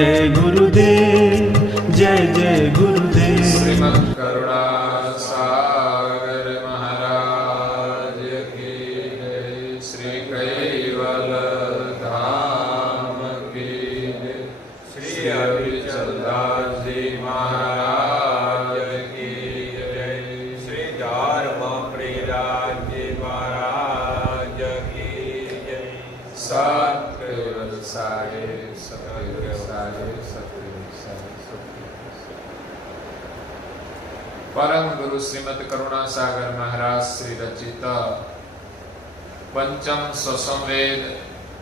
जय गुरुदेव, जय जय गुरुदेव। श्रीमद् करुणा सागर महाराज की जय। श्री कैवल धाम की जय। श्री अविचलदास जी महाराज की जय। श्री धर्मप्रियदास जी महाराज की जय। सत्य सारे सत्य सारे सत्य सारे परम गुरु श्रीमद् करुणा सागर महाराज श्री रचित पंचम स्वसंवेद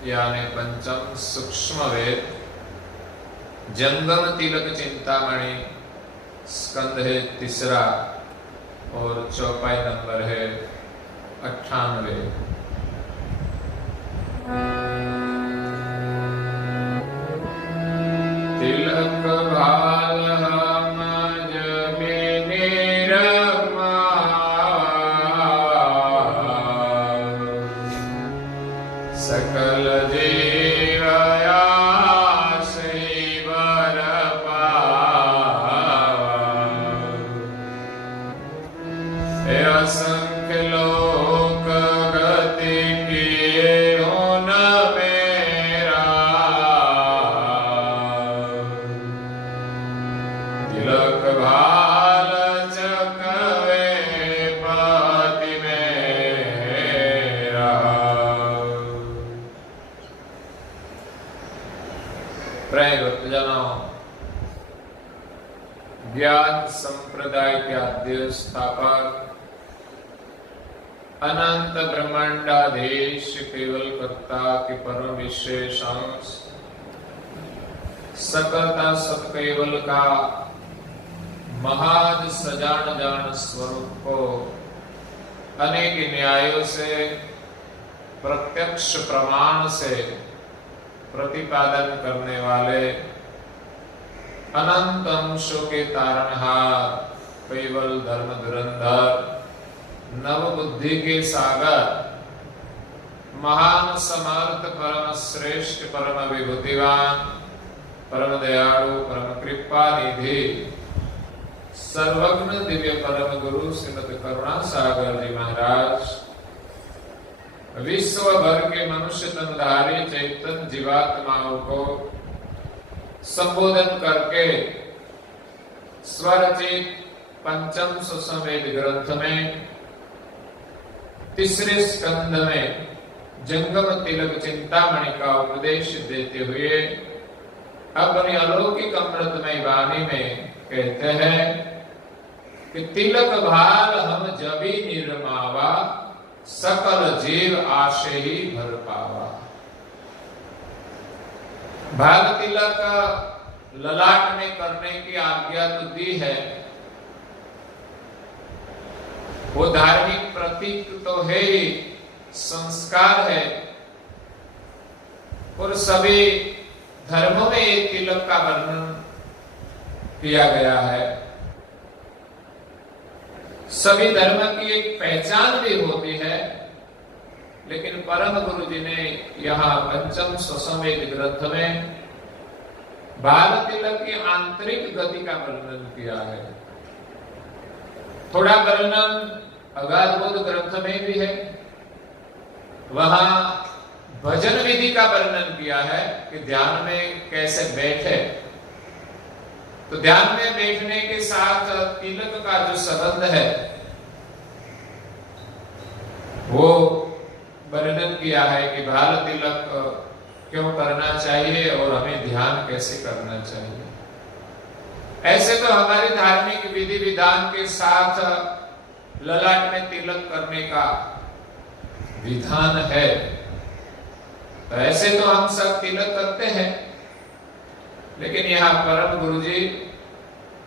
यानी पंचम सूक्ष्म वेद जंगम तिलक चिंतामणि स्कंद है तीसरा और चौपाई नंबर है 98। तिलक भाल मज में निरमा सकल जीव आश्रय बर पावै। असंख्य लोक गति किए हो न मेरा तिलक भाल चकवे पति मेरा। प्रिय भक्तजनों, ज्ञान संप्रदाय के आद्य स्थापक अनंत ब्रह्मांडाधीश केवल कर्ता के परम विशेष अंश सकलता सब केवल का महान सजान जान स्वरूप को अनेक न्यायों से प्रत्यक्ष प्रमाण से प्रतिपादन करने वाले अनंत अंशों के तारणहार केवल धर्म धुरंधर नव बुद्धि के सागर महान समर्थ परम श्रेष्ठ परम विभूतिवान परम दयालु परम कृपा निधि सर्वज्ञ दिव्य परम गुरु श्रीमद् करुणा सागर जी महाराज विश्व भर के मनुष्य तनधारी चैतन्य जीवात्माओं को संबोधन करके स्वरचित पंचम सुसंवेद ग्रंथ में तीसरे स्कंद में जंगम तिलक चिंतामणि का उपदेश देते हुए अपनी अलौकिक अमृतमय वाणी में कहते हैं कि तिलक भाल हम जबी निर्मावा सकल जीव आशे ही भर पावा। भाल तिलक ललाट में करने की आज्ञा तो दी है, वो धार्मिक प्रतीक तो है ही, संस्कार है, और सभी धर्मों में एक तिलक का वर्णन किया गया है। सभी धर्म की एक पहचान भी होती है, लेकिन परम गुरु जी ने यहाँ पंचम स्वसंवेद ग्रंथ में बाल तिलक की आंतरिक गति का वर्णन किया है। थोड़ा वर्णन अगाध बोध ग्रंथ में भी है, वहां भजन विधि का वर्णन किया है कि ध्यान में कैसे बैठे। तो ध्यान में बैठने के साथ तिलक का जो संबंध है वो वर्णन किया है कि बाल तिलक क्यों करना चाहिए और हमें ध्यान कैसे करना चाहिए। ऐसे तो हमारी धार्मिक विधि विधान के साथ ललाट में तिलक करने का विधान है, तो ऐसे तो हम सब तिलक करते हैं, लेकिन यहाँ परम गुरुजी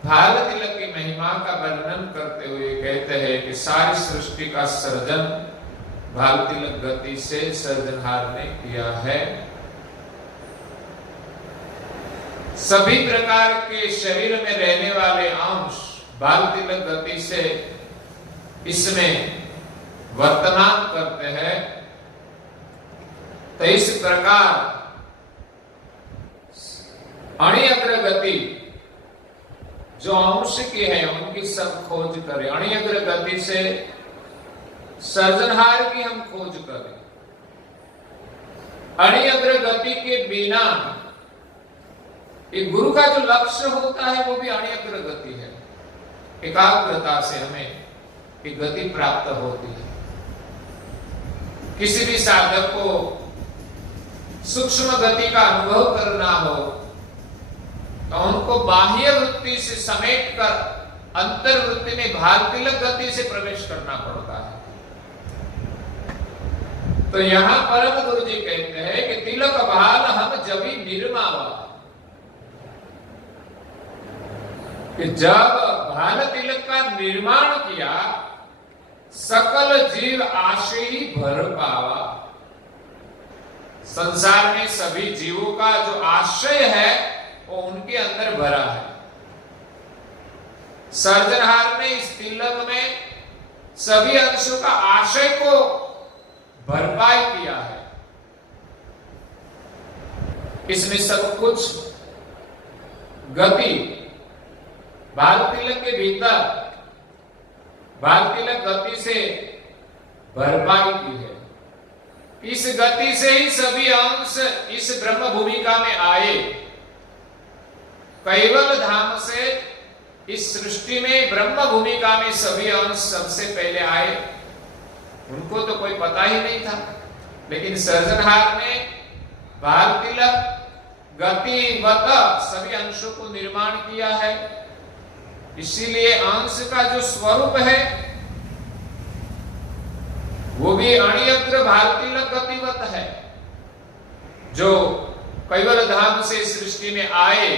भाल तिलक की महिमा का वर्णन करते हुए कहते हैं कि सारी सृष्टि का सर्जन भाल तिलक गति से सर्जनहार ने किया है। सभी प्रकार के शरीर में रहने वाले अंश भाल तिलक गति से इसमें वर्तमान करते हैं। तो इस प्रकार अणिअग्र गति जो अंश की है उनकी सब खोज करें। अणिअग्र गति से सर्जनहार की हम खोज करें। अणिअग्र गति के बिना एक गुरु का जो लक्ष्य होता है वो भी अणिअग्र गति है। एकाग्रता से हमें एक गति प्राप्त होती है। किसी भी साधक को सूक्ष्म गति का अनुभव करना हो तो उनको बाह्य वृत्ति से समेट कर अंतर वृत्ति में भारतिलक गति से प्रवेश करना पड़ता है। तो यहां परम गुरु जी कहते हैं कि तिलक भाल हम जभी निर्मावा, कि जब भाल तिलक का निर्माण किया सकल जीव आशय ही भर पावा। संसार में सभी जीवों का जो आशय है वो उनके अंदर भरा है। सर्जनहार ने इस तिलक में सभी अंशों का आशय को भरपाई किया है। इसमें सब कुछ गति बाल तिलक के भीतर बाल तिलक गति से भरपाई की है। इस गति से ही सभी अंश इस ब्रह्म भूमिका में आए। कैवल धाम से इस सृष्टि में ब्रह्म भूमिका में सभी अंश सबसे पहले आए। उनको तो कोई पता ही नहीं था, लेकिन सर्जनहार ने बाल तिलक गतिवत सभी अंशों को निर्माण किया है। इसीलिए अंश का जो स्वरूप है वो भी अणिअग्र भारतिलक गतिवत है। जो कैवल धाम से सृष्टि में आए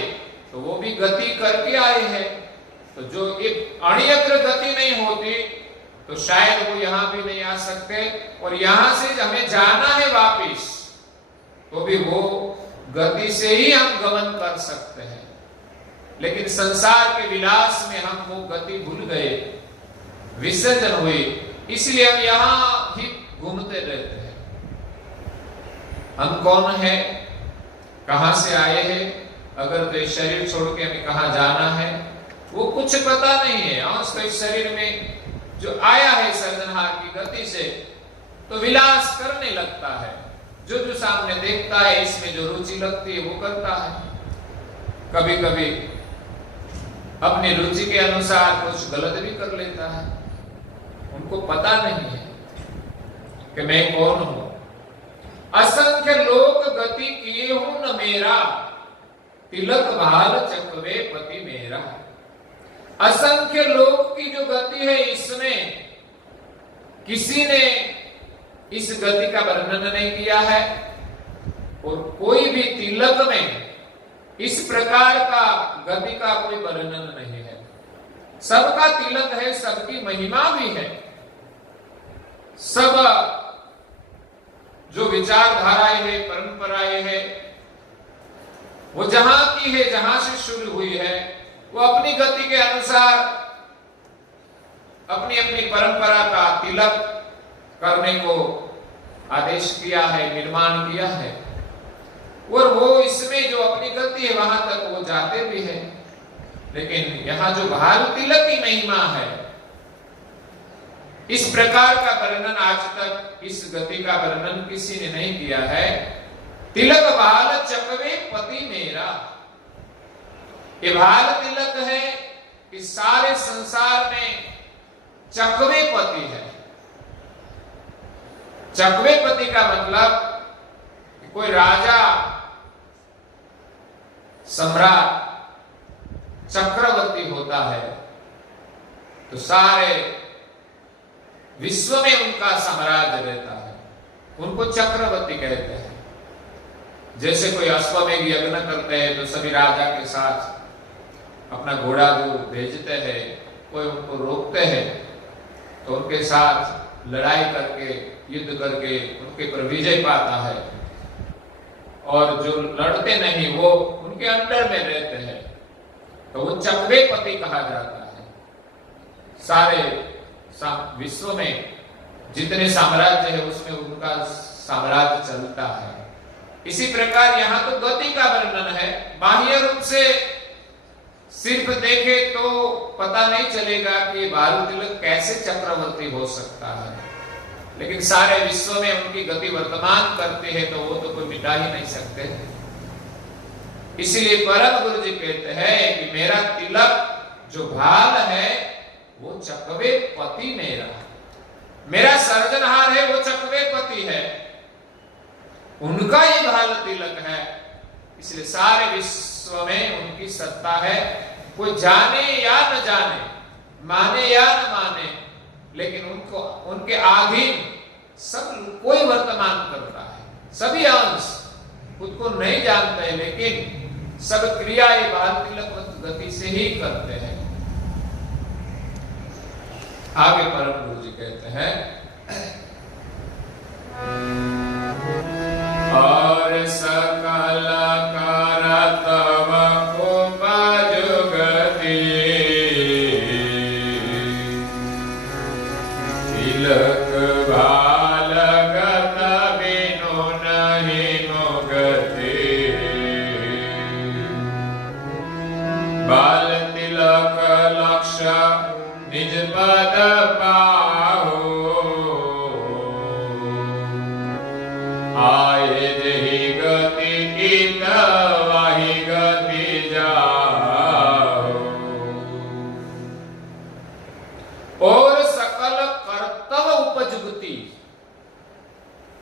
तो वो भी गति करके आए हैं। तो जो एक अणिअग्र गति नहीं होती तो शायद वो यहां भी नहीं आ सकते, और यहां से हमें जाना है वापिस तो भी वो गति से ही हम गमन कर सकते हैं। लेकिन संसार के विलास में हम वो गति भूल गए, विसर्जन हुई, इसलिए हम यहां ही घूमते रहते हैं। हम कौन है, कहां से आए हैं, अगर तो इस शरीर छोड़ के हमें कहां जाना है वो कुछ पता नहीं है। अंश तो इस शरीर में जो आया है सर्जनहार की गति से तो विलास करने लगता है। जो जो सामने देखता है इसमें जो रुचि लगती है वो करता है। कभी कभी अपनी रुचि के अनुसार कुछ गलत भी कर लेता है। उनको पता नहीं है कि मैं कौन हूं। असंख्य लोक गति किए हूं न मेरा, तिलक भाल चकवे पति मेरा। असंख्य लोक की जो गति है इसमें किसी ने इस गति का वर्णन नहीं किया है, और कोई भी तिलक में इस प्रकार का गति का कोई वर्णन नहीं है। सबका तिलक है, सबकी महिमा भी है। सब जो विचारधाराएं है, परंपराएं है, वो जहां की है, जहां से शुरू हुई है, वो अपनी गति के अनुसार अपनी अपनी परंपरा का तिलक करने को आदेश किया है, निर्माण किया है, और वो इसमें जो अपनी गति है वहां तक वो जाते भी है। लेकिन यहां जो भाल तिलक की महिमा है, इस प्रकार का वर्णन आज तक इस गति का वर्णन किसी ने नहीं किया है। तिलक भाल चकवे पति मेरा, ये भाल तिलक है कि सारे संसार में चकवे पति है। चकवे पति का मतलब कि कोई राजा, सम्राट, चक्रवर्ती होता है तो सारे विश्व में उनका साम्राज्य रहता है, उनको चक्रवर्ती कहते हैं। जैसे कोई अश्वमेध यज्ञ करते हैं तो सभी राजा के साथ अपना घोड़ा जो भेजते हैं, कोई उनको रोकते हैं तो उनके साथ लड़ाई करके, युद्ध करके उनके पर विजय पाता है, और जो लड़ते नहीं वो उनके अंडर में रहते हैं तो वो चकवे पति कहा जाता है। सारे विश्व में जितने साम्राज्य है उसमें उनका साम्राज्य चलता है। इसी प्रकार यहां तो गति का वर्णन है। बाह्य रूप से सिर्फ देखे तो पता नहीं चलेगा कि भालू तिलक कैसे चक्रवर्ती हो सकता है, लेकिन सारे विश्व में उनकी गति वर्तमान करते हैं तो वो तो कोई मिटा ही नहीं सकते। इसीलिए परम गुरु जी कहते हैं कि मेरा तिलक जो भाल है वो चकवे पति मेरा सर्जनहार है वो चकवे पति है, उनका ये भाल तिलक है। इसलिए सारे विश्व में उनकी सत्ता है। कोई जाने या न जाने, माने या न माने, लेकिन उनको उनके अधीन सब कोई वर्तमान करता है। सभी अंश खुद को नहीं जानते हैं, लेकिन सब क्रिया ये भाल तिलक गति से ही करते हैं। आगे परम गुरु जी कहते हैं, और सकल करतव उपजुगति तिलक भाल गत बिनु नहीं मुगति। बाल तिलक लक्ष्य निज पद पाहो, आए जही गति इत वही गति जाओ। और सकल कर्तव्य उपजुगति,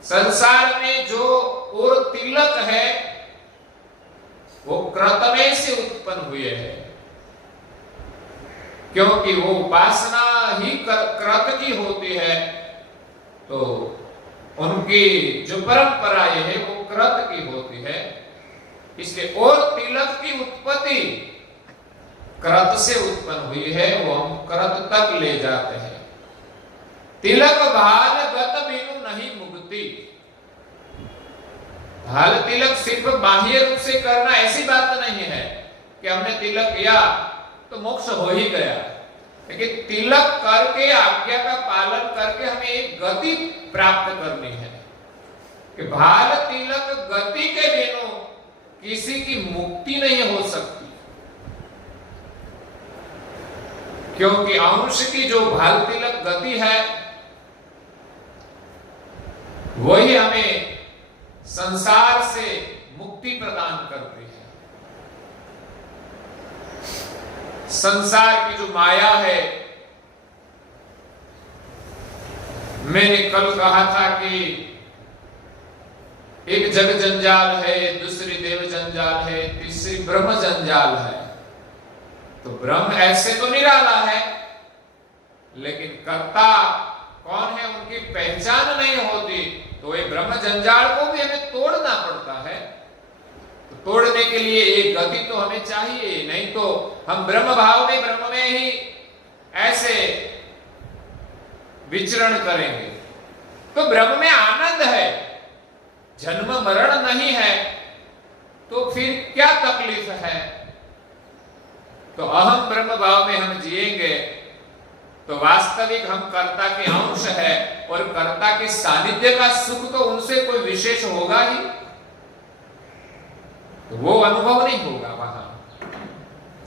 संसार में जो और तिलक है वो क्रतवे से उत्पन्न हुए हैं, क्योंकि वो उपासना ही क्रत की होती है, तो उनकी जो परंपरा ये है वो क्रत की होती है। इसलिए और तिलक की उत्पत्ति क्रत से उत्पन्न हुई है, वो हम क्रत तक ले जाते हैं। तिलक भाल गत बिनु नहीं मुक्ति। भाल तिलक सिर्फ बाह्य रूप से करना ऐसी बात नहीं है कि हमने तिलक किया तो मोक्ष हो ही गया, लेकिन तिलक करके आज्ञा का पालन करके हमें एक गति प्राप्त करनी है कि भाल तिलक गति के बिनु किसी की मुक्ति नहीं हो सकती, क्योंकि अंश की जो भाल तिलक गति है वही हमें संसार से मुक्ति प्रदान करती है। संसार की जो माया है, मैंने कल कहा था कि एक जग जंजाल है, दूसरी देव जंजाल है, तीसरी ब्रह्म जंजाल है। तो ब्रह्म ऐसे तो निराला है, लेकिन कर्ता कौन है उनकी पहचान नहीं होती, तो ये ब्रह्म जंजाल को भी हमें तोड़ना पड़ता है। तो तोड़ने के लिए एक गति तो हमें चाहिए, नहीं तो हम ब्रह्म भाव में, ब्रह्म में ही ऐसे विचरण करेंगे। तो ब्रह्म में आनंद है, जन्म मरण नहीं है, तो फिर क्या तकलीफ है। तो अहम ब्रह्म भाव में हम जिएंगे तो वास्तविक हम कर्ता के अंश है, और कर्ता के सानिध्य का सुख तो उनसे कोई विशेष होगा ही, तो वो अनुभव नहीं होगा। वहां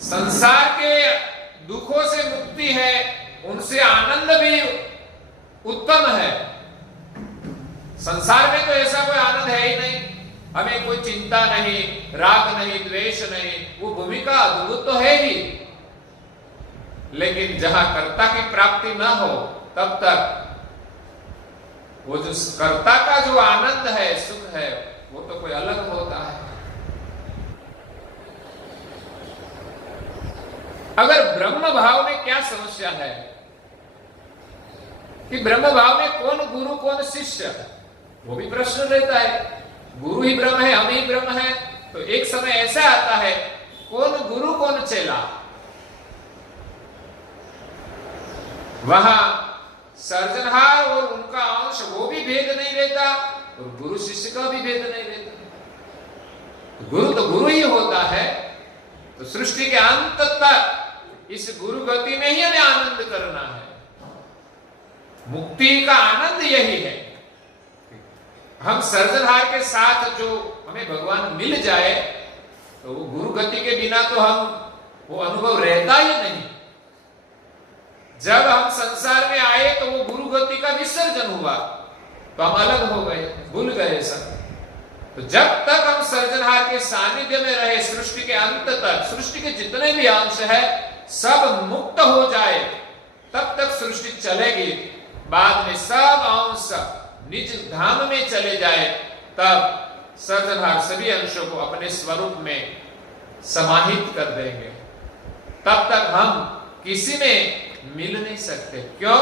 संसार के दुखों से मुक्ति है, उनसे आनंद भी उत्तम है। संसार में तो ऐसा कोई आनंद है ही नहीं, हमें कोई चिंता नहीं, राग नहीं, द्वेष नहीं, वो भूमिका अद्भुत तो है ही, लेकिन जहां कर्ता की प्राप्ति न हो तब तक वो जो कर्ता का जो आनंद है, सुख है, वो तो कोई अलग होता है। अगर ब्रह्म भाव में क्या समस्या है कि ब्रह्म भाव में कौन गुरु कौन शिष्य, वो भी प्रश्न रहता है। गुरु ही ब्रह्म है, हम ही ब्रह्म है, तो एक समय ऐसा आता है कौन गुरु कौन चेला। वहां सर्जनहार और उनका अंश वो भी भेद नहीं रहता, और गुरु शिष्य का भी भेद नहीं रहता। गुरु तो गुरु ही होता है। तो सृष्टि के अंत तक इस गुरु गति में ही हमें आनंद करना है। मुक्ति का आनंद यही है, हम सर्जनहार के साथ जो हमें भगवान मिल जाए तो वो गुरु गति के बिना तो हम वो अनुभव रहता ही नहीं। जब हम संसार में आए तो वो गुरु गति का विसर्जन हुआ तो हम अलग हो गए, भूल गए सब। तो जब तक हम सर्जनहार के सानिध्य में रहे, सृष्टि के अंत तक सृष्टि के जितने भी अंश है सब मुक्त हो जाए तब तक सृष्टि चलेगी। बाद में सब अंश निज धाम में चले जाए तब सर्जनहार सभी अंशों को अपने स्वरूप में समाहित कर देंगे। तब तक हम किसी में मिल नहीं सकते। क्यों?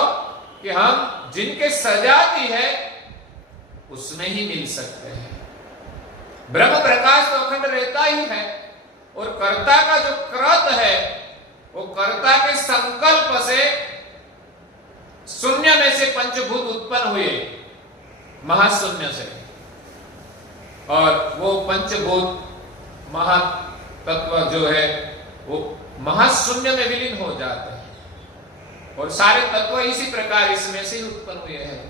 कि हम जिनके सजाती है उसमें ही मिल सकते हैं। ब्रह्म प्रकाश तो अखंड रहता ही है और कर्ता का जो कृत है वो कर्ता के संकल्प से शून्य में से पंचभूत उत्पन्न हुए, महाशून्य से, और वो पंचभूत महातत्व जो है वो महाशून्य में विलीन हो जाते हैं और सारे तत्व इसी प्रकार इसमें से उत्पन्न हुए हैं।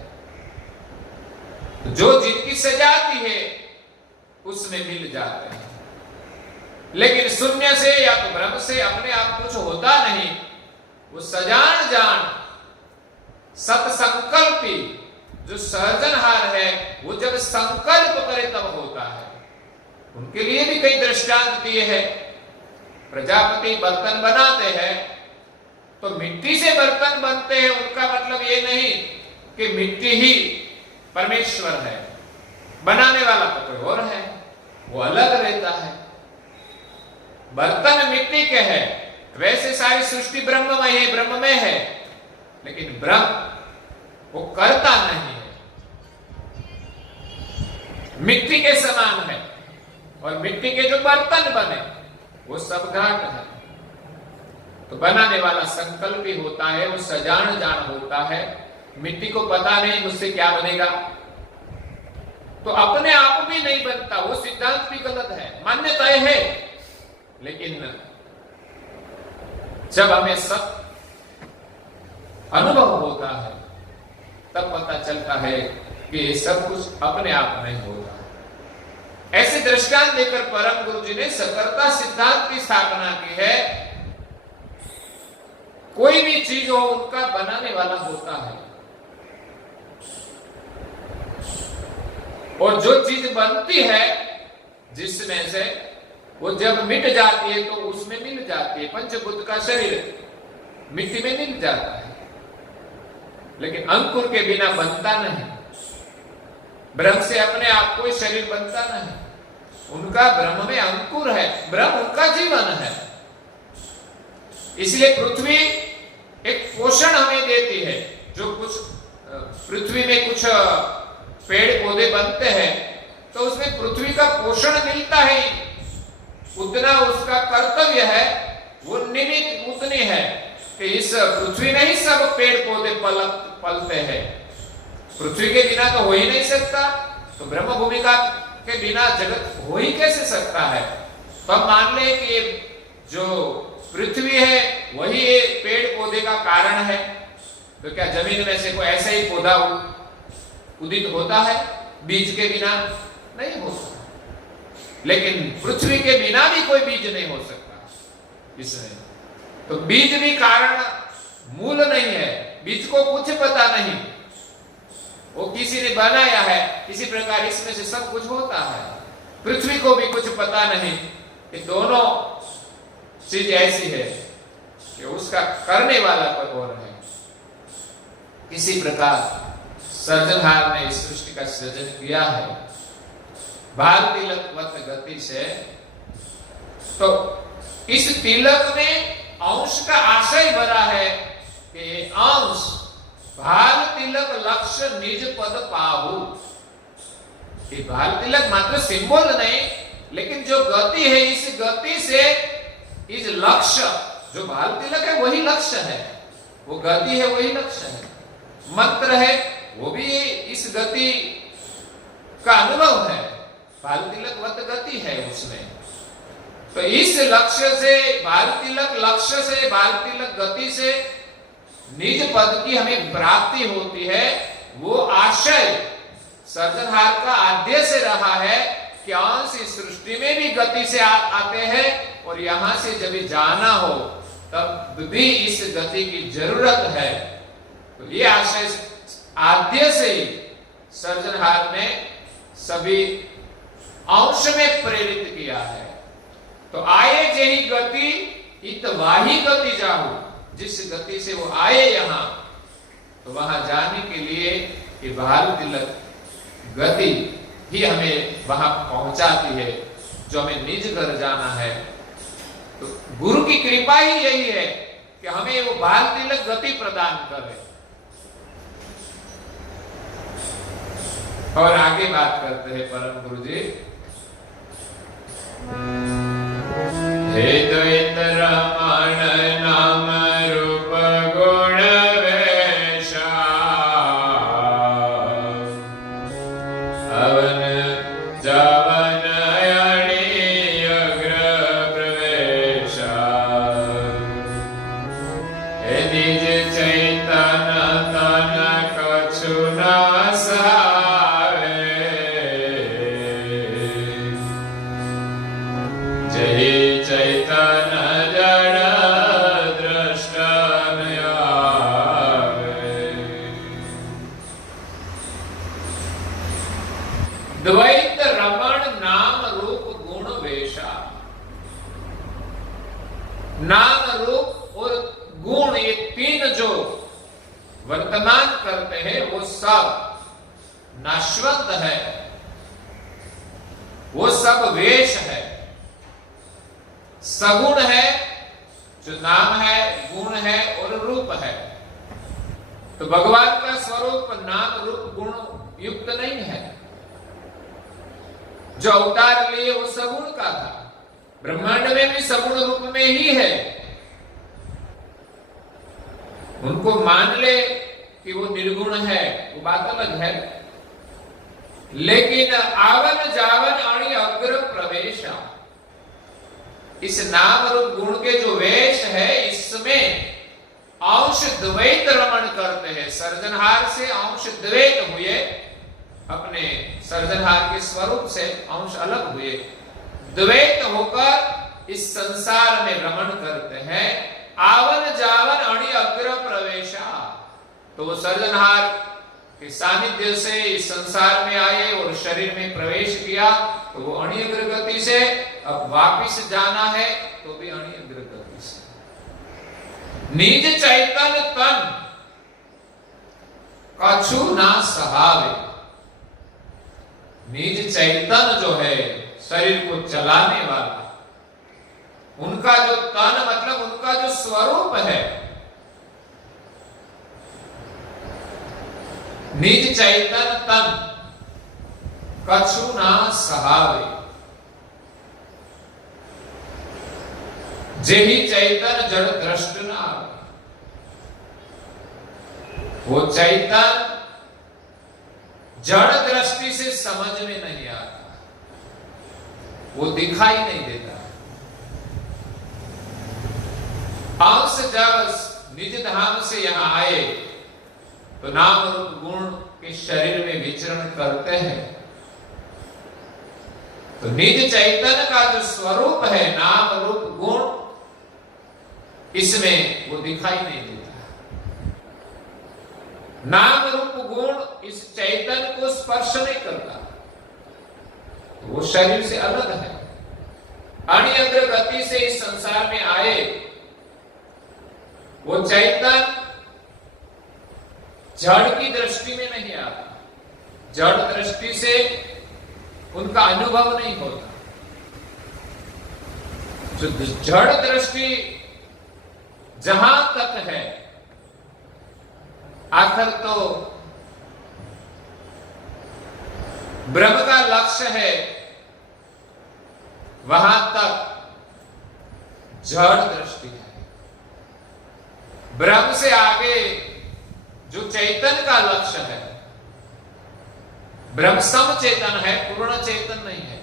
जो जिनकी सजाती है उसमें मिल जाते हैं। लेकिन शून्य से या तो ब्रह्म से अपने आप कुछ होता नहीं। वो सजान जान सत्संकल्पी जो सर्जनहार है वो जब संकल्प करे तब होता है। उनके लिए भी कई दृष्टांत दिए हैं। प्रजापति बर्तन बनाते हैं तो मिट्टी से बर्तन बनते हैं, उनका मतलब ये नहीं कि मिट्टी ही परमेश्वर है, बनाने वाला तो कोई और है, वो अलग रहता है। बर्तन मिट्टी के है, वैसे सारी सृष्टि ब्रह्ममय है, ब्रह्ममय है, लेकिन ब्रह्म वो करता नहीं है, मिट्टी के समान है। और मिट्टी के जो बर्तन बने वो सब घाट है। तो बनाने वाला संकल्प ही होता है, वो सजान जान होता है। मिट्टी को पता नहीं मुझसे क्या बनेगा, तो अपने आप भी नहीं बनता। वो सिद्धांत भी गलत है, मान्यता है। लेकिन जब हमें सब अनुभव होता है तब पता चलता है कि ये सब कुछ अपने आप नहीं होता। ऐसे दृष्टांत देकर परम गुरु जी ने सकर्ता सिद्धांत की स्थापना की है। कोई भी चीज हो उनका बनाने वाला होता है, और जो चीज बनती है जिसमें से वो जब मिट जाती है तो उसमें मिल जाती है। पंचभूत का शरीर मिट्टी में मिल जाता है, लेकिन अंकुर के बिना बनता नहीं। ब्रह्म से अपने आप कोई शरीर बनता नहीं, उनका ब्रह्म में अंकुर है, ब्रह्म उनका जीवन है। इसलिए पृथ्वी एक पोषण हमें देती है। जो कुछ पृथ्वी में कुछ पेड़ पौधे बनते हैं तो उसमें पृथ्वी का पोषण मिलता है, उतना उसका कर्तव्य है, वो निमित्त उतनी है कि इस पृथ्वी में ही सब पेड़ पौधे पलते हैं। पृथ्वी के बिना तो हो ही नहीं सकता, तो ब्रह्म भूमिका के बिना जगत हो ही कैसे सकता है। तो हम मान ले कि जो पृथ्वी है वही ये पेड़ पौधे का कारण है। तो क्या जमीन में से कोई ऐसा ही पौधा उदित होता है? बीज के बिना नहीं हो सकता। लेकिन पृथ्वी के बिना भी कोई बीज नहीं हो सकता इसमें। तो बीज भी कारण, मूल नहीं है। बीज को कुछ पता नहीं, वो किसी ने बनाया है। इसी प्रकार इसमें से सब कुछ होता है। पृथ्वी को भी कुछ पता नहीं कि दोनों चीज ऐसी है कि उसका करने वाला कोई और है। इसी प्रकार सर्जनहार ने इस सृष्टि का सृजन किया है भाल तिलकवत गति से। तो इस तिलक में अंश का आशय भरा है कि अंश भाल तिलक लक्ष्य निज पद पाहु। भाल तिलक मात्र सिंबल नहीं, लेकिन जो गति है इस गति से इस लक्ष्य, जो भाल तिलक है वही लक्ष्य है, वो गति है वही लक्ष्य है, मंत्र है वो भी इस गति का अनुभव है। भाल तिलक वत गति है उसमें। तो इस लक्ष्य से भाल तिलक, लक्ष्य से भाल तिलक गति से निज पद की हमें प्राप्ति होती है। वो आशय सर्जनहार का आद्य से रहा है कि अंश इस सृष्टि में भी गति से आते हैं और यहां से जब जाना हो तब भी इस गति की जरूरत है। तो ये आशय आद्य से ही सर्जनहार ने सभी अंश में प्रेरित किया है। तो आए जेही गति इत वाही गति जाहु, जिस गति से वो आए यहां, तो वहां जाने के लिए ये भालू तिलक गति ही हमें वहां पहुंचाती है, जो हमें निज घर जाना है। तो गुरु की कृपा ही यही है कि हमें वो बाल तिलक गति प्रदान करे। और आगे बात करते हैं परम गुरु जी। हे द्वैत रमण नाम रूप गुण वेशा, अवन जावन अणि अग्र प्रवेशा, हे निज चैतन तन कछु न सहावे, जय चैतन जड़ द्रष्टन आवे। द्वैत रमण नाम रूप गुण वेशा। नाम रूप और गुण ये तीन जो वर्तमान करते हैं वो सब नाशवंत है, वो सब वेश है। सगुण है जो नाम है, गुण है और रूप है। तो भगवान का स्वरूप नाम रूप गुण युक्त नहीं है। जो अवतार लिए वो सगुण का था, ब्रह्मांड में भी सगुण रूप में ही है। उनको मान ले कि वो निर्गुण है, वो बात अलग है। लेकिन आवन जावन अणि अग्र प्रवेशा, इस नाम रूप गुण के जो वेश है इसमें अंश द्वैत रमण करते हैं। सर्जनहार से अंश द्वैत हुए, अपने सर्जनहार के स्वरूप से अंश अलग हुए, द्वैत होकर इस संसार में रमण करते हैं। आवन जावन अणि अग्र प्रवेशा, तो वो सर्जनहार के सानिध्य से इस संसार में आए और शरीर में प्रवेश किया, तो वो अणि अग्र गति से अब वापिस जाना है तो भी अणि अग्र गति से। निज चैतन तन कछु ना सहावे, निज चैतन जो है शरीर को चलाने वाला, उनका जो तन मतलब उनका जो स्वरूप है, निज चैतन तन कछु ना सहावे, जेहि चैतन जड़ दृष्ट ना आवे। वो चैतन जड़ दृष्टि से समझ में नहीं आता, वो दिखाई नहीं देता। अंश जब निज धाम से यहां आए तो नाम रूप गुण के शरीर में विचरण करते हैं। तो निज चैतन्य का जो स्वरूप है नाम रूप गुण, इसमें वो दिखाई नहीं देता। नाम रूप गुण इस चैतन्य को स्पर्श नहीं करता, तो वो शरीर से अलग है। अणि अग्र गति से इस संसार में आए वो चैतन्य जड़ की दृष्टि में नहीं आता, जड़ दृष्टि से उनका अनुभव नहीं होता। जो जड़ दृष्टि जहां तक है, आखिर तो ब्रह्म का लक्ष्य है, वहां तक जड़ दृष्टि है। ब्रह्म से आगे जो चैतन्य का लक्ष्य है, ब्रह्म सम चेतन है, पूर्ण चेतन नहीं है।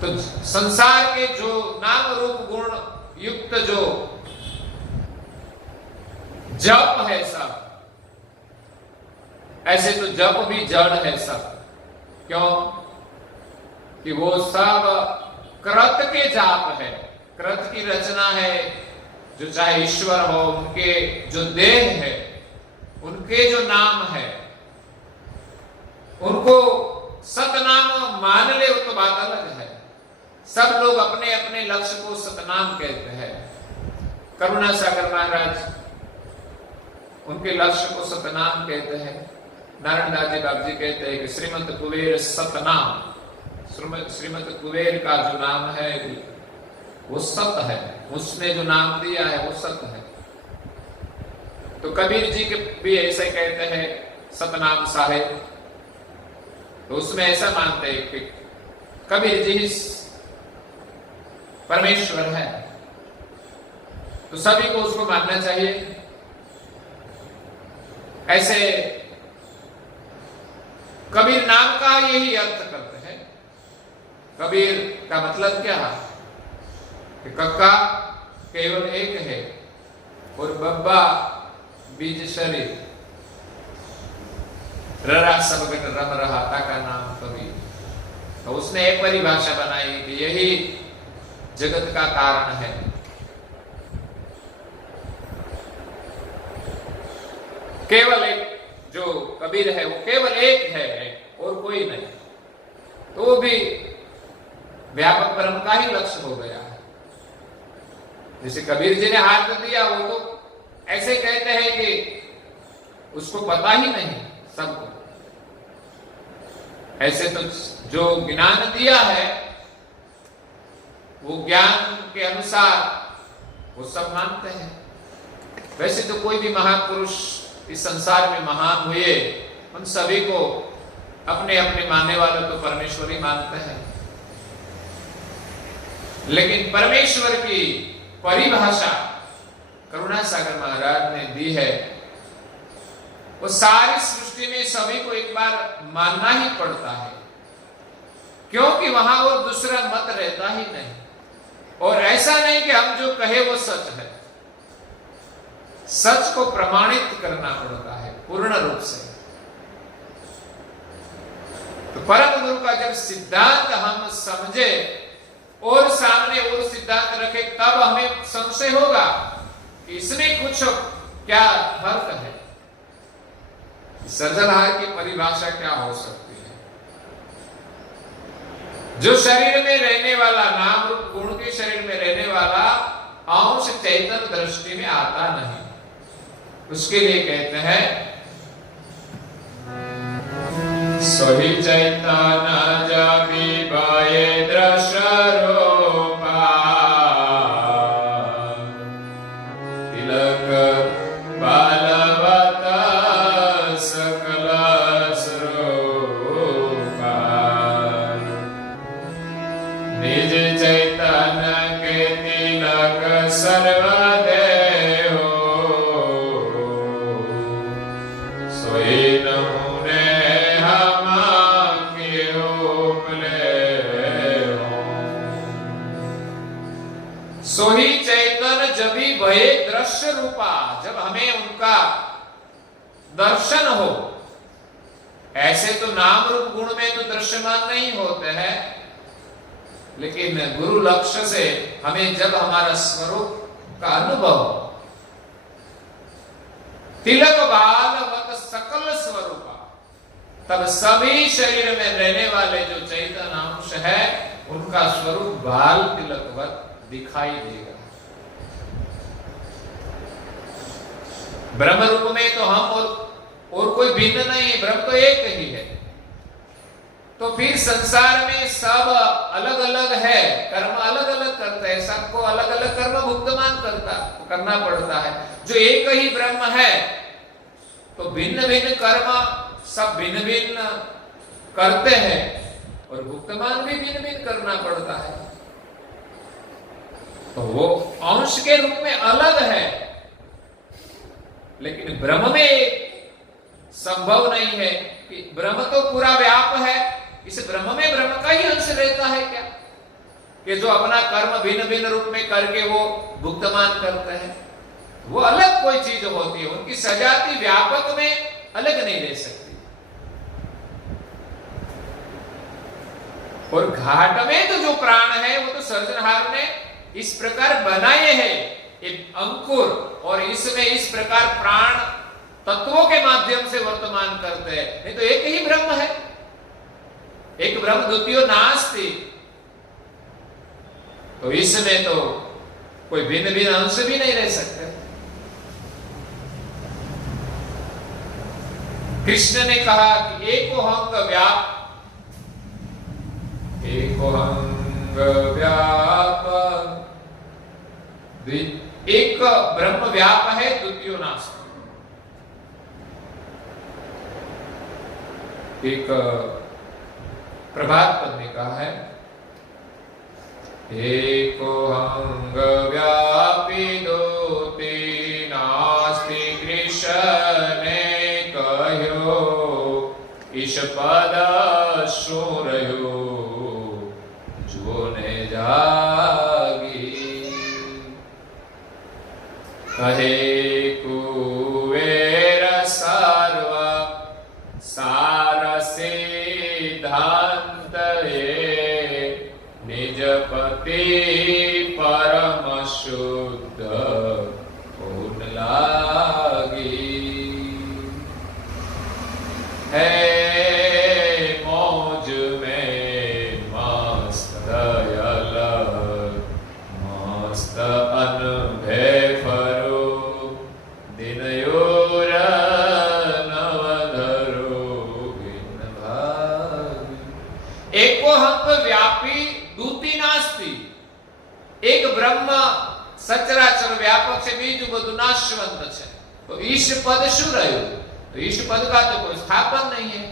तो संसार के जो नाम रूप गुण युक्त जो जप है सब, ऐसे तो जप भी जड़ है सब। क्यों? कि वो सब कृत के जाप है, कृत की रचना है। जो चाहे ईश्वर हो, उनके जो देह है, उनके जो नाम है, उनको सतनाम मान ले तो बात अलग है। सब लोग अपने अपने लक्ष्य को सतनाम कहते हैं। करुणा सागर महाराज उनके लक्ष्य को सतनाम कहते हैं। नारायण दास जी बाबू जी कहते हैं कि श्रीमंत कुबेर सतनाम, श्रीमंत कुबेर का जो नाम है वो सत है, उसने जो नाम दिया है वो सत है। तो कबीर जी के भी ऐसे कहते हैं सतनाम साहेब। तो उसमें ऐसा मानते हैं कि कबीर जी परमेश्वर है, तो सभी को उसको मानना चाहिए। ऐसे कबीर नाम का यही अर्थ करते हैं। कबीर का मतलब क्या है कि कक्का केवल एक है और बब्बा बीज शरीर, ररा सब गट रम रहाता का नाम कबीर। तो उसने एक परिभाषा बनाई कि यही जगत का कारण है। केवल एक जो कबीर है वो केवल एक है और कोई नहीं। तो वो भी व्यापक ब्रह्म का ही लक्ष्य हो गया है। जैसे कबीर जी ने हाथ दिया, वो तो ऐसे कहते हैं कि उसको पता ही नहीं सबको। ऐसे तो जो ज्ञान दिया है वो ज्ञान के अनुसार वो सब मानते हैं। वैसे तो कोई भी महापुरुष इस संसार में महान हुए, उन सभी को अपने अपने मानने वालों तो परमेश्वर ही मानते हैं। लेकिन परमेश्वर की परिभाषा करुणा सागर महाराज ने दी है। वो सारी सृष्टि में सभी को एक बार मानना ही पड़ता है, क्योंकि वहां और दूसरा मत रहता ही नहीं। और ऐसा नहीं कि हम जो कहे वो सच है, सच को प्रमाणित करना पड़ता है पूर्ण रूप से। तो परम गुरु का जब सिद्धांत हम समझे और सामने और सिद्धांत रखे, तब हमें संशय होगा कि इसमें कुछ क्या फर्क है। सर्जनहार की परिभाषा क्या हो सकती है? जो शरीर में रहने वाला, नाम रूप गुण के शरीर में रहने वाला अंश चैतन्य दृष्टि में आता नहीं, उसके लिए कहते हैं सही चैतन्य जबी बाये दृश्य रूपा तिलक बालवत सकल स्वरूपा निज चैतन्य के तिलक सर्वदेव सोई नमूने सोही चैतन्य जभी भये दृश्य रूपा, जब हमें उनका दर्शन हो। ऐसे तो नाम रूप गुण में तो दृश्यमान नहीं होते हैं, लेकिन गुरु लक्ष्य से हमें जब हमारा स्वरूप का अनुभव, तिलक बालवत सकल स्वरूपा, तब सभी शरीर में रहने वाले जो चैतन्य अंश है उनका स्वरूप बाल तिलकवत दिखाई देगा। ब्रह्म रूप में तो हम और कोई भिन्न नहीं है, ब्रह्म तो एक ही है। तो फिर संसार में सब अलग अलग है, कर्म अलग अलग करते हैं, सबको अलग अलग कर्म भुगतमान करना पड़ता है। जो एक ही ब्रह्म है तो भिन्न भिन्न कर्म सब भिन्न भिन्न करते हैं और भुगतमान भी भिन्न भिन्न करना पड़ता है। तो वो अंश के रूप में अलग है, लेकिन ब्रह्म में संभव नहीं है कि ब्रह्म तो पूरा व्याप है, इस ब्रह्म में ब्रह्म का ही अंश रहता है क्या? कि जो अपना कर्म भिन्न भिन्न रूप में करके वो भुगतमान करते हैं, वो अलग कोई चीज होती है। उनकी सजाती व्यापक में अलग नहीं रह सकती। और घाट में तो जो प्राण है वो तो सर्जनहार ने इस प्रकार बनाए हैं, एक अंकुर, और इसमें इस प्रकार प्राण तत्वों के माध्यम से वर्तमान करते हैं। नहीं तो एक ही ब्रह्म है, एक ब्रह्म द्वितीय नास्ति। तो इसमें तो कोई भिन्न भिन्न अंश भी नहीं रह सकते। कृष्ण ने कहा कि एकोहंग व्याप, एकोहंग व्याप, एक ब्रह्म व्याप है, द्वितीय नास्ति। एक प्रभात पद ने कहा है, एकोहंग व्यापी दोती नास्ति कृष्ण कहो, ईश पद सुरयो जो ने जागी। कहे कुबेर सर्व सार सिद्धांत निज पति परम शुद्ध पूर्ण लागी। है मौज में मस्त दयाल, मस्त अनुभव फरो, दिन योर नवधरो भिन्न भाग। एकोहंग व्यापी दूती नास्ति, एक ब्रह्म सचराचर व्यापक છે, બીજું બધું નાશવંત છે। તો ઈશ પદ શું રહ્યું? तो ईश पद का तो कोई स्थापन नहीं है।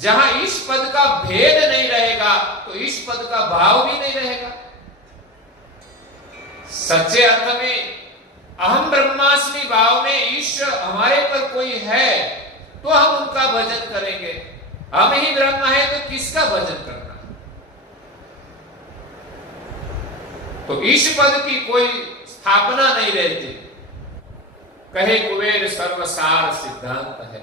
जहां ईश पद का भेद नहीं रहेगा तो ईश पद का भाव भी नहीं रहेगा। सच्चे अर्थ में अहम ब्रह्मास्मि भाव में ईश हमारे पर कोई है तो हम उनका भजन करेंगे। हम ही ब्रह्म है तो किसका भजन करना? तो ईश पद की कोई स्थापना नहीं रहती। कहे कुबेर सर्वसार सिद्धांत है,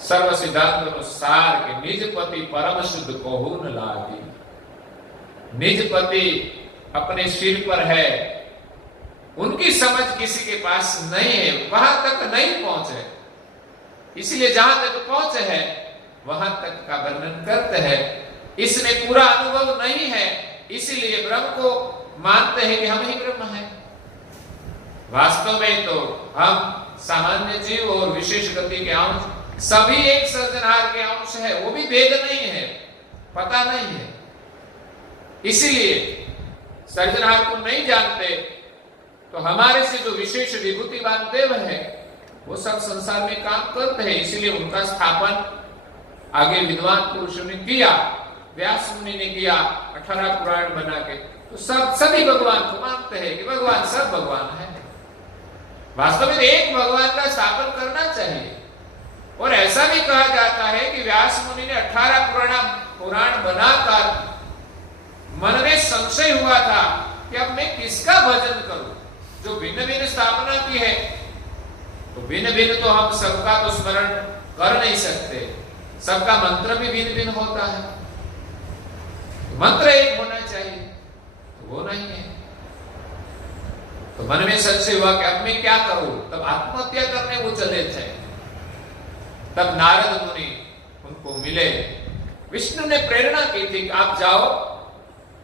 सर्व सिद्धांत को सार के निज पति परम शुद्ध कहू न लागी। निज पति अपने सिर पर है, उनकी समझ किसी के पास नहीं है, वहां तक नहीं पहुंचे। इसलिए जहां तक पहुंचे है वहां तक का वर्णन करते हैं। इसमें पूरा अनुभव नहीं है, इसीलिए ब्रह्म को मानते हैं कि हम ही ब्रह्म हैं। वास्तव में तो हम सामान्य जीव और विशेष गति के अंश सभी एक सर्जनहार के अंश है, वो भी भेद नहीं है, पता नहीं है। इसीलिए सर्जनहार को नहीं जानते तो हमारे से जो विशेष विभूतिवान देव है वो सब संसार में काम करते हैं। इसीलिए उनका स्थापन आगे विद्वान पुरुषों ने किया, व्यास मुनि ने किया, 18 पुराण बना के। तो सब सभी भगवान को मानते हैं कि भगवान सब भगवान है। वास्तव में एक भगवान का स्थापन करना चाहिए। और ऐसा भी कहा जाता है कि व्यास मुनि ने 18 पुराण बनाकर मन में संशय हुआ था कि अब मैं किसका भजन करूं। जो भिन्न भिन्न स्थापना की है तो भिन्न भिन्न तो हम सबका तो स्मरण कर नहीं सकते, सबका मंत्र भी भिन्न भिन्न होता है। मंत्र एक होना चाहिए, तो वो नहीं है। तो मन में संशय हुआ कि अब मैं क्या करूं। तब आत्महत्या करने वो चले थे। तब नारद मुनि उनको मिले, विष्णु ने प्रेरणा की थी कि आप जाओ,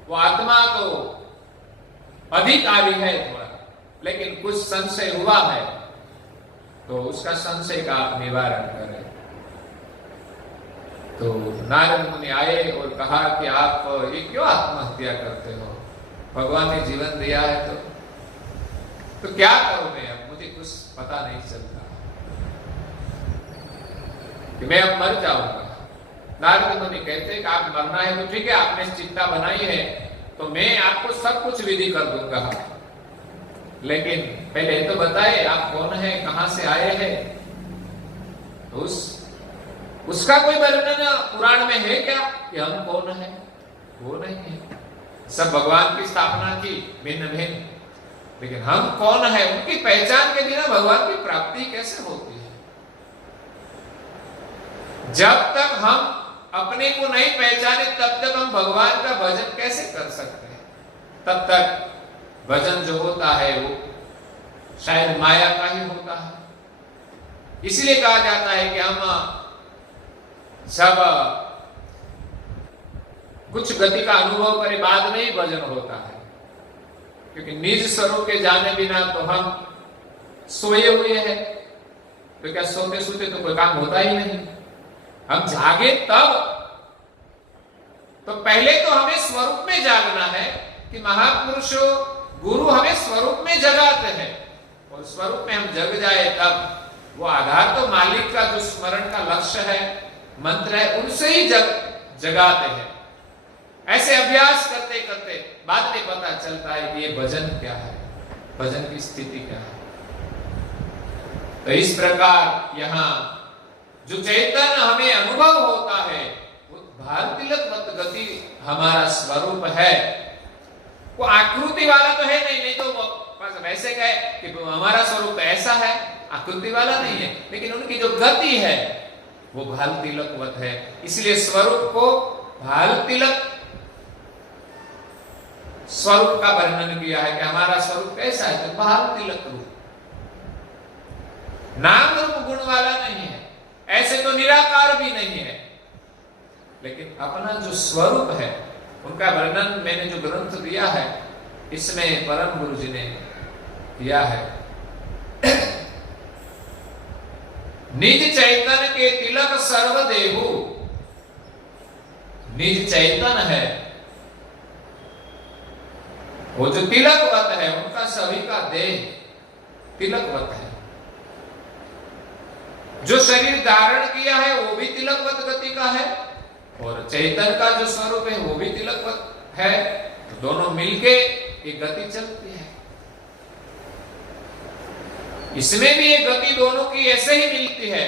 वो आत्मा तो अधिकारी है थोड़ा, लेकिन कुछ संशय हुआ है तो उसका संशय का आप निवारण करें। तो नारद मुनि आए और कहा कि आप ये क्यों आत्महत्या करते हो? भगवान ने जीवन दिया है तो क्या करूं मैं? अब मुझे कुछ पता नहीं चलता कि मैं अब मर जाऊंगा। नारद मुनि कहते कि आप मरना है तो ठीक है, आपने चिंता बनाई है तो मैं आपको सब कुछ विधि कर दूंगा, लेकिन पहले तो बताए आप कौन है, कहां से आए हैं। तो उसका कोई वर्णन पुराण में है क्या कि हम कौन है? वो नहीं है। सब भगवान की स्थापना की भिन्न भिन्न, लेकिन हम कौन है उनकी पहचान के बिना भगवान की प्राप्ति कैसे होती है? जब तक हम अपने को नहीं पहचाने तब तक हम भगवान का भजन कैसे कर सकते हैं? तब तक भजन जो होता है वो शायद माया का ही होता है। इसलिए कहा जाता है कि हम जब कुछ गति का अनुभव करे बाद में ही भजन होता है, क्योंकि निज स्वरूप के जाने बिना तो हम सोए हुए हैं। तो क्या सोते सोते तो कोई काम होता ही नहीं। हम जागे तब, तो पहले तो हमें स्वरूप में जागना है कि महापुरुषों गुरु हमें स्वरूप में जगाते हैं, और स्वरूप में हम जग जाए तब वो आधार तो मालिक का जो स्मरण का लक्ष्य है, मंत्र है, उनसे ही जगाते हैं। ऐसे अभ्यास करते करते बाद में पता चलता है कि ये भजन क्या है, भजन की स्थिति क्या है। तो इस प्रकार यहाँ जो चैतन्य हमें अनुभव होता है वो भारतिलक गति हमारा स्वरूप है। वो आकृति वाला तो है नहीं तो बस वैसे कहे कि हमारा स्वरूप ऐसा है, आकृति वाला नहीं है, लेकिन उनकी जो गति है वो भाल तिलकवत है। इसलिए स्वरूप को भाल तिलक स्वरूप का वर्णन किया है कि हमारा स्वरूप कैसा है, तो भाल तिलक रूप, नाम रूप गुण वाला नहीं है, ऐसे तो निराकार भी नहीं है, लेकिन अपना जो स्वरूप है उनका वर्णन मैंने जो ग्रंथ दिया है इसमें परम गुरु जी ने किया है। निज चैतन्य के तिलक सर्वदेहु, निज चैतन्य है वो जो तिलकवत है, उनका सभी का देह तिलकवत है। जो शरीर धारण किया है वो भी तिलकवत गति का है, और चैतन्य का जो स्वरूप है वो भी तिलकवत है। तो दोनों मिलके एक गति चलती है। इसमें भी एक गति दोनों की ऐसे ही मिलती है,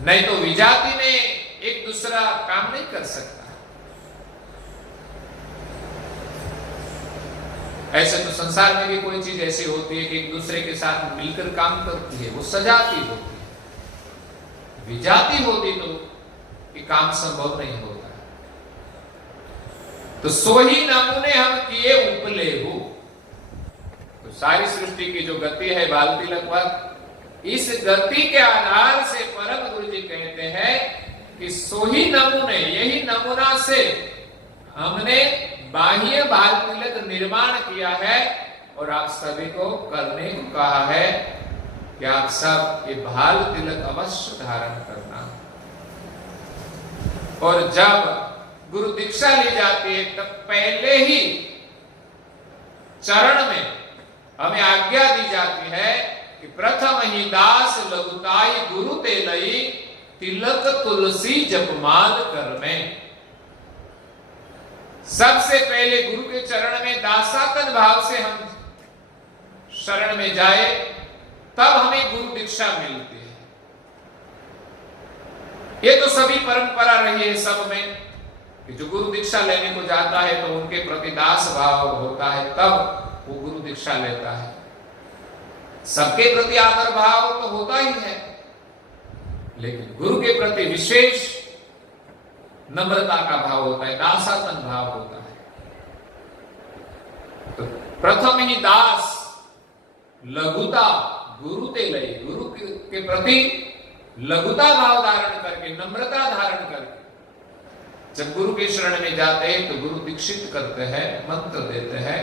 नहीं तो विजाति में एक दूसरा काम नहीं कर सकता। ऐसे तो संसार में भी कोई चीज ऐसी होती है कि एक दूसरे के साथ मिलकर काम करती है, वो सजाती होती है। विजाति होती तो ये काम संभव नहीं होता। तो सो ही नमूने हम किए उपले हो। तो सारी सृष्टि की जो गति है बाल तिलकवत, इस गति के आधार से परम गुरु जी कहते हैं कि सो ही नमूने, यही नमूना से हमने बाह्य बाल तिलक निर्माण किया है, और आप सभी को करने को कहा है कि आप सब ये बाल तिलक अवश्य धारण करना। और जब गुरु दीक्षा ली जाती है तब पहले ही चरण में हमें आज्ञा दी जाती है कि प्रथम ही दास लघुताई गुरु ते लई तिलक तुलसी जपमाल कर में। सबसे पहले गुरु के चरण में दासातन भाव से हम शरण में जाए तब हमें गुरु दीक्षा मिलती है। ये तो सभी परंपरा रही है सब में कि जो गुरु दीक्षा लेने को जाता है तो उनके प्रति दास भाव होता है, तब वो गुरु दीक्षा लेता है। सबके प्रति आदर भाव तो होता ही है, लेकिन गुरु के प्रति विशेष नम्रता का भाव होता है, दासातन भाव होता है। तो प्रथम ही दास लघुता गुरु ते लई, गुरु के प्रति लघुता भाव धारण करके, नम्रता धारण करके जब गुरु के शरण में जाते हैं तो गुरु दीक्षित करते हैं, मंत्र देते हैं,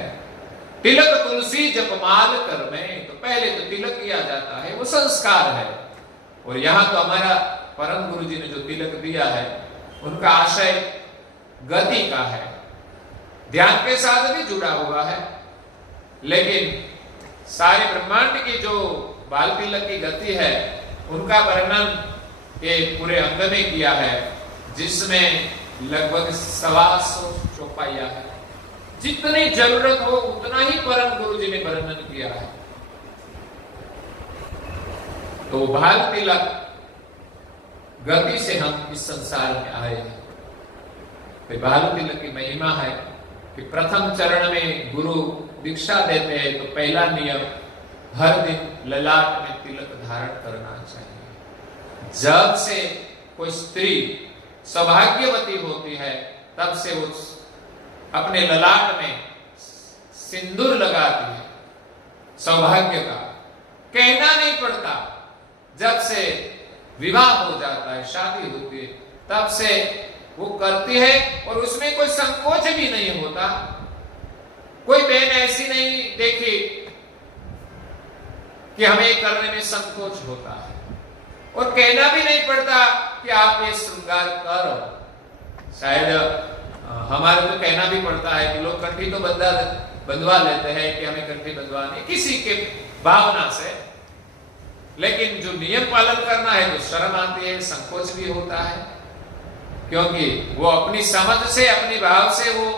तिलक तुलसी जपमाल कर में। तो पहले तो तिलक किया जाता है, वो संस्कार है। और यहां तो हमारा परम गुरु जी ने जो तिलक दिया है उनका आशय गति का है, ध्यान के साथ भी जुड़ा हुआ है, लेकिन सारे ब्रह्मांड की जो बाल तिलक की गति है उनका वर्णन एक पूरे अंग में किया है, जिसमें लगभग 125 चौपाइयां है। जितनी जरूरत हो उतना ही परम गुरु जी ने वर्णन किया है। तो बाल तिलक गति से हम इस संसार में आए हैं। बाल तिलक की महिमा है कि प्रथम चरण में गुरु दीक्षा देते हैं तो पहला नियम हर दिन ललाट में तिलक धारण करना चाहिए। जब से कोई स्त्री सौभाग्यवती होती है तब से वो अपने ललाट में सिंदूर लगाती है, सौभाग्य का। कहना नहीं पड़ता, जब से विवाह हो जाता है, शादी होती है, तब से वो करती है और उसमें कोई संकोच भी नहीं होता। कोई बहन ऐसी नहीं देखी कि हमें करने में संकोच होता है, और कहना भी नहीं पड़ता कि आप ये श्रृंगार करो। शायद हमारे तो कहना भी पड़ता है कि लोग कंठी तो बंधवा लेते हैं कि हमें कंठी बंधवानी किसी के भावना से, लेकिन जो नियम पालन करना है तो शर्म आती है, संकोच भी होता है, क्योंकि वो अपनी समझ से, अपनी भाव से वो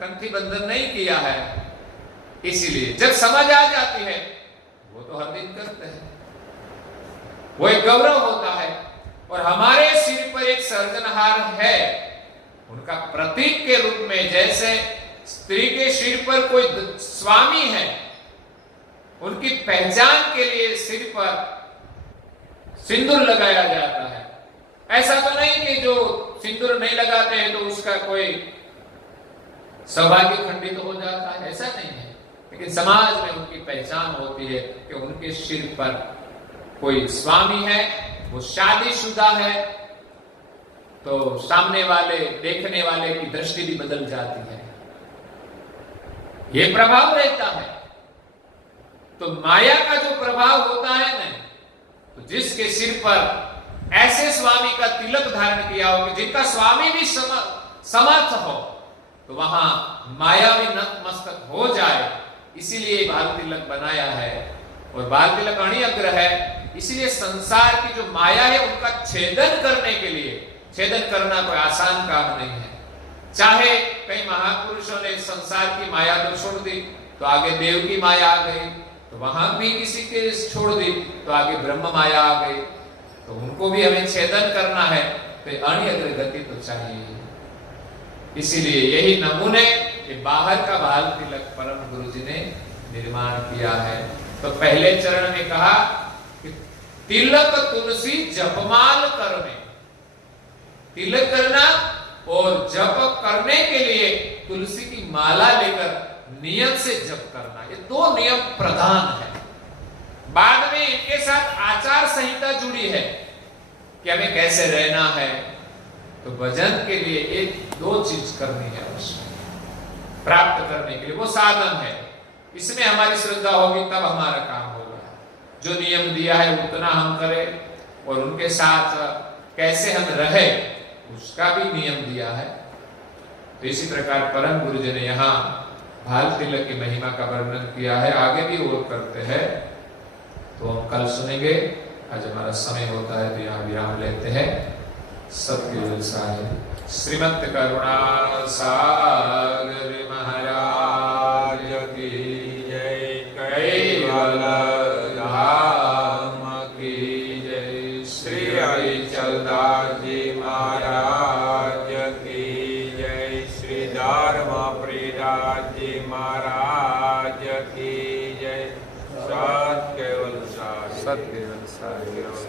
कंठी बंधन नहीं किया है। इसीलिए जब समझ आ जाती है वो तो हर दिन करते हैं, वो एक गौरव होता है। और हमारे सिर पर एक सर्जनहार है, उनका प्रतीक के रूप में, जैसे स्त्री के सिर पर कोई स्वामी है, उनकी पहचान के लिए सिर पर सिंदूर लगाया जाता है। ऐसा तो नहीं कि जो सिंदूर नहीं लगाते हैं तो उसका कोई सौभाग्य खंडित हो जाता है, ऐसा नहीं है। लेकिन समाज में उनकी पहचान होती है कि उनके सिर पर कोई स्वामी है, वो शादीशुदा है, तो सामने वाले, देखने वाले की दृष्टि भी बदल जाती है, ये प्रभाव रहता है। तो माया का जो प्रभाव होता है ना, तो जिसके सिर पर ऐसे स्वामी का तिलक धारण किया हो कि जिनका स्वामी भी समर्थ हो, तो वहां माया भी नतमस्तक हो जाए, इसीलिए बाल तिलक बनाया है। और बाल तिलक अणिअग्र है, इसलिए संसार की जो माया है उनका छेदन करने के लिए, छेदन करना कोई आसान काम नहीं है। चाहे कई महापुरुषों ने संसार की माया तो छोड़ दी, तो आगे देव की माया आ गई, तो वहां भी किसी के छोड़ दी तो आगे ब्रह्म माया आ गई, तो उनको भी हमें छेदन करना है, तो अणिअग्र गति तो चाहिए। इसीलिए यही नमूने, ये बाहर का बाल तिलक परम गुरु जी ने निर्माण किया है। तो पहले चरण में कहा कि तिलक तुलसी जपमाल करने, तिलक करना और जप करने के लिए तुलसी की माला लेकर नियत से जप करना, ये दो नियम प्रधान है। बाद में इनके साथ आचार संहिता जुड़ी है कि हमें कैसे रहना है। तो भजन के लिए एक दो चीज करनी है उसमें प्राप्त करने के लिए, वो साधन है। इसमें हमारी श्रद्धा होगी तब हमारा काम होगा। जो नियम दिया है उतना हम करें, और उनके साथ कैसे हम रहे उसका भी नियम दिया है। तो इसी प्रकार परम गुरु जी ने यहाँ भाल तिलक की महिमा का वर्णन किया है, आगे भी और करते हैं, तो हम कल सुनेंगे। आज हमारा समय होता है तो यहाँ विराम लेते हैं। सबके जलसा है। श्रीमद् करुणा सागर महाराज की जय, कैवल धाम की जय, श्री हरिचंदास जी महाराज की जय, श्री धर्म प्रियदास जी महाराज की जय। सत केवल साई, सत केवल साई।